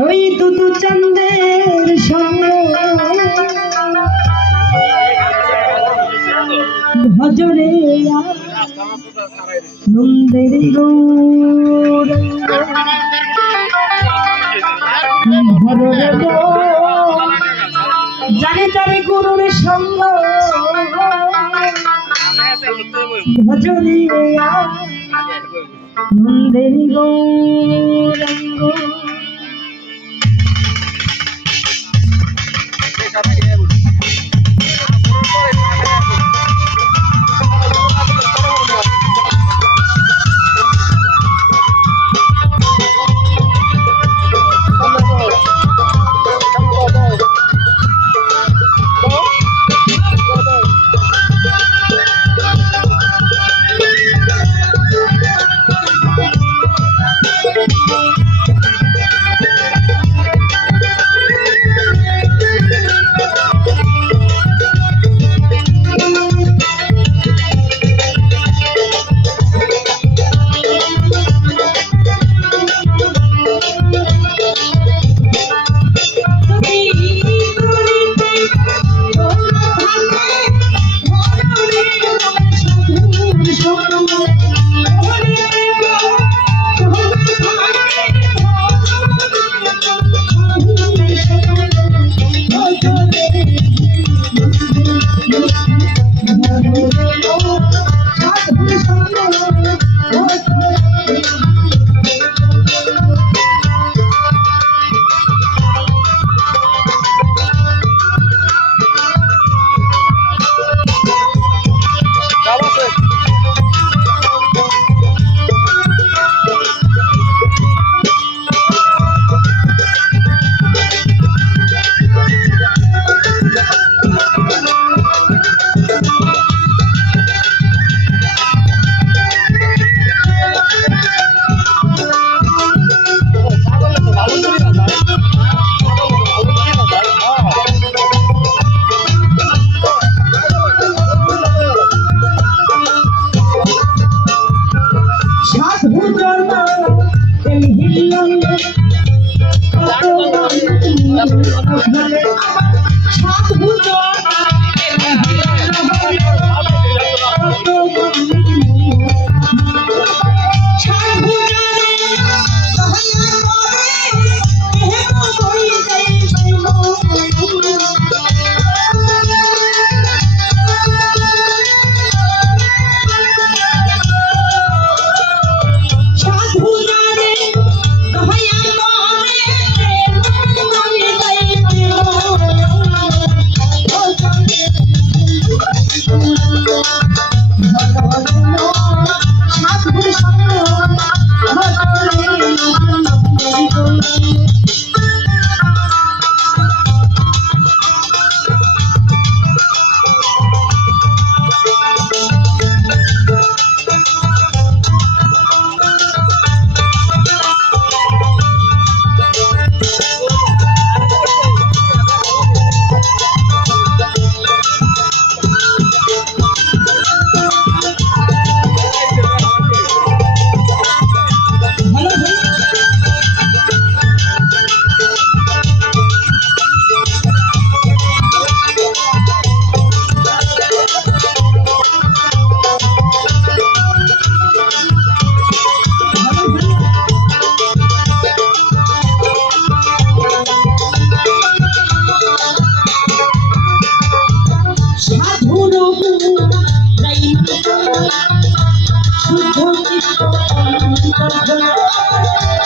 ওই দুদু চন্দের সঙ্গ। ভজরে নন্দের জানে তারে গুরুর সঙ্গ। ভজরে নন্দের গৌরঙ্গ সাধু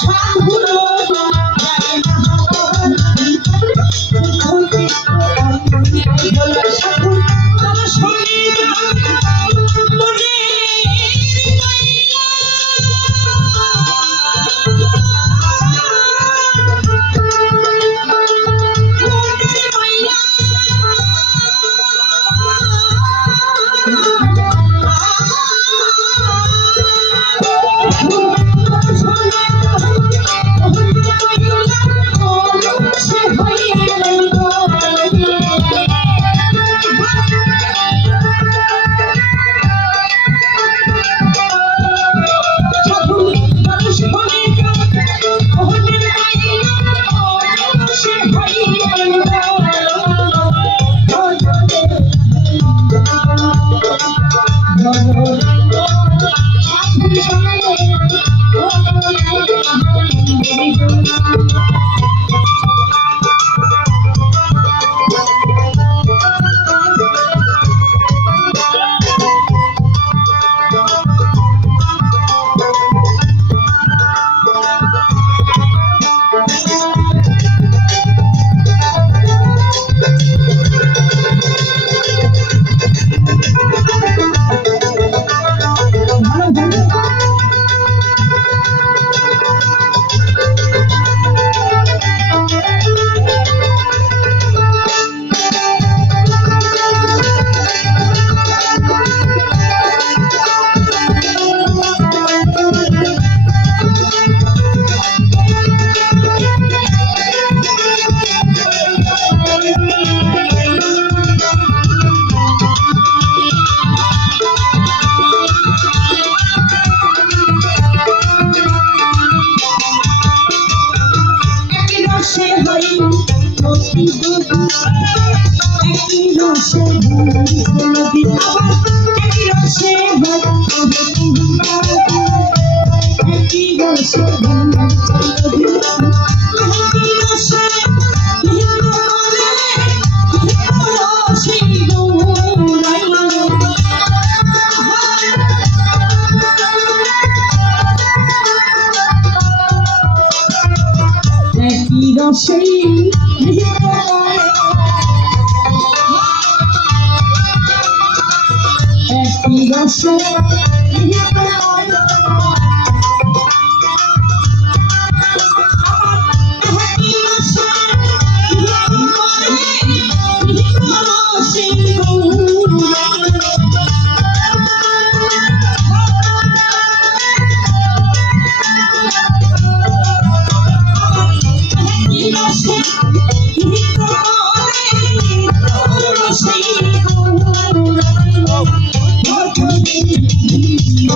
সাধু Yo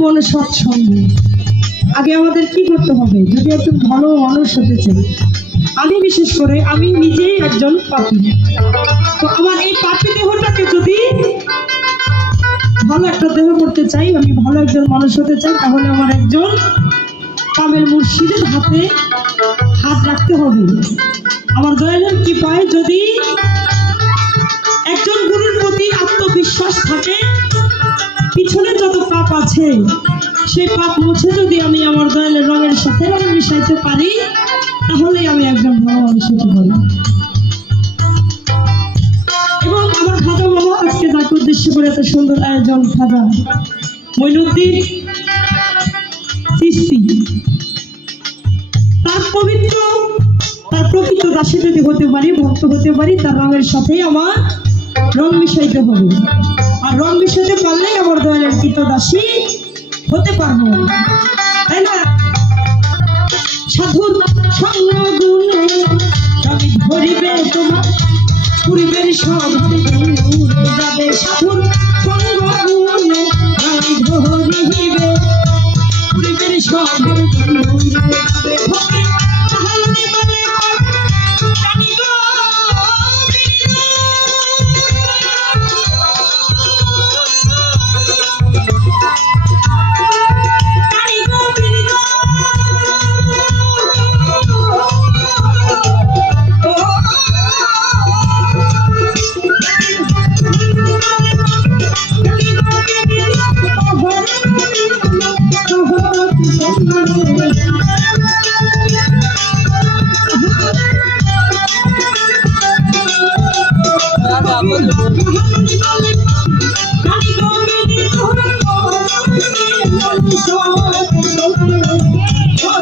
মনে সৎসঙ্গ আগে আমাদের কি করতে হবে? যদি একজন ভালো মানুষ হতে চাই, আমি বিশেষ করে, আমি নিজেই একজন পাপি। তো আমার এই পাপি দেহটাকে যদি ভালো একটা দেহ করতে চাই, আমি ভালো একজন মানুষ হতে চাই, তাহলে আমার একজন কামেল মুর্শিদের হাতে হাত রাখতে হবে। আমার দয়ালের কি পায় যদি একজন গুরুর প্রতি আত্মবিশ্বাস থাকে আছে সেই পাপ মুছে যদি আমি আমার দয়ালের রঙের সাথে রঙ মিশাইতে পারি তাহলে আমি একজন ভালো মানুষ হতে পারি। এবং আমার খাজা বাবা আজকে তাকে উদ্দেশ্য করে এত সুন্দর আয়োজন খাজা মইনুদ্দিন তার পবিত্র, তার প্রকৃত দাসী যদি হতে পারি, ভক্ত হতে পারি, তার রঙের সাথেই আমার রং মিশাইতে হবে। আর রং মিশাইতে পারলেই আমার দয়ালের কৃত দাসী হতে পারব। তাই না? সাধুর সঙ্গ গুণে রঙে ধরিবে তোমার, পূর্বের স্বভাবে সাধুর সঙ্গ রঙে ধরিবে স্বভাবে Oh,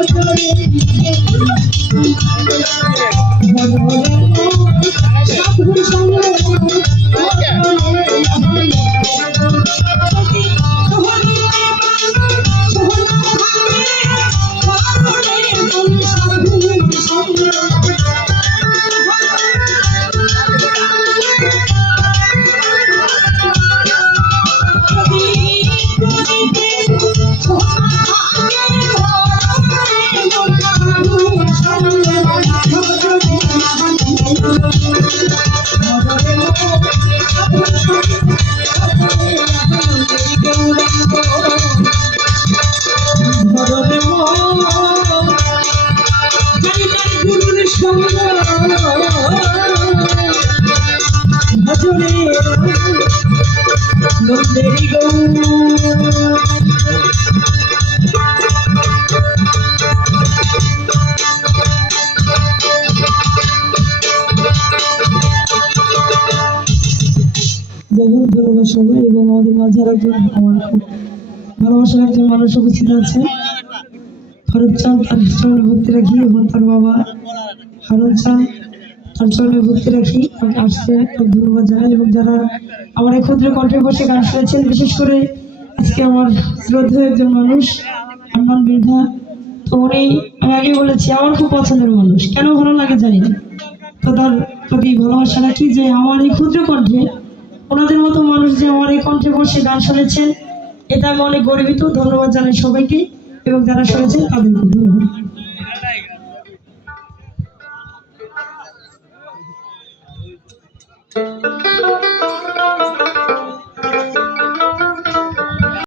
হোক ধন্যবাদ সবাই এবং আমাদের মাঝে আর একজন আমার ভালোবাসার একজন মানুষ উপস্থিত আছে। ফারুক চান তার চরণে ভক্তি রাখি এবং তার বাবা হারুন চান চরণে রাখি। খুব ধন্যবাদ জানাই। এবং যারা আমার ক্ষুদ্র কণ্ঠে বসে গান শুনেছেন, বিশেষ করে আজকে আমার একজন মানুষ হান্নান বৃদ্ধা, তো উনি আমি আগে বলেছি, আমার খুব পছন্দের মানুষ। কেন ভালো লাগে জানি তো তার প্রতি ভালোবাসা রাখি যে আমার এই ক্ষুদ্র কণ্ঠে, ওনাদের মতো মানুষ যে আমার এই কণ্ঠে বসে গান শুনেছেন এটা আমি অনেক গর্বিত। ধন্যবাদ জানাই সবাইকে। এবং যারা শুনেছেন, তাদেরকে ধন্যবাদ। Música